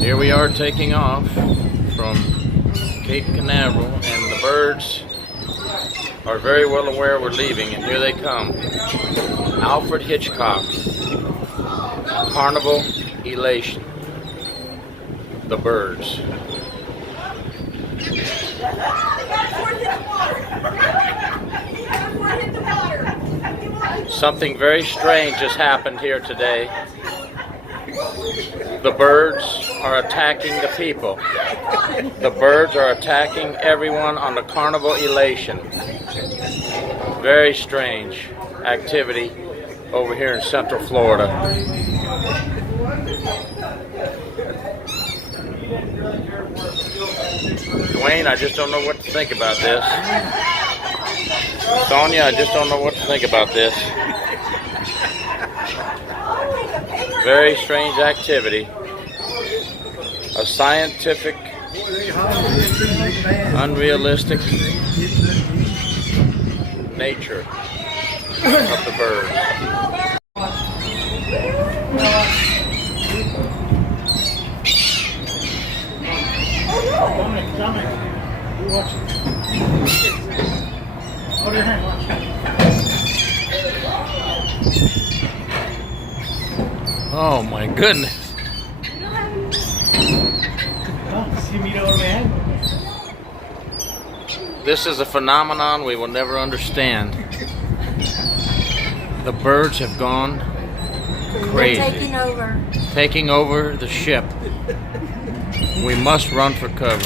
Here we are taking off from Cape Canaveral, and the birds are very well aware we're leaving, and here they come. Alfred Hitchcock, Carnival Elation, the birds. Something very strange has happened here today. The birds are attacking the people. The birds are attacking everyone on the Carnival Elation. Very strange activity over here in Central Florida. Dwayne, I just don't know what to think about this. Sonia, I just don't know what to think about this. Very strange activity. A scientific, unrealistic nature of the birds. Oh my goodness. This is a phenomenon we will never understand. The birds have gone crazy. They're taking over the ship. We must run for cover.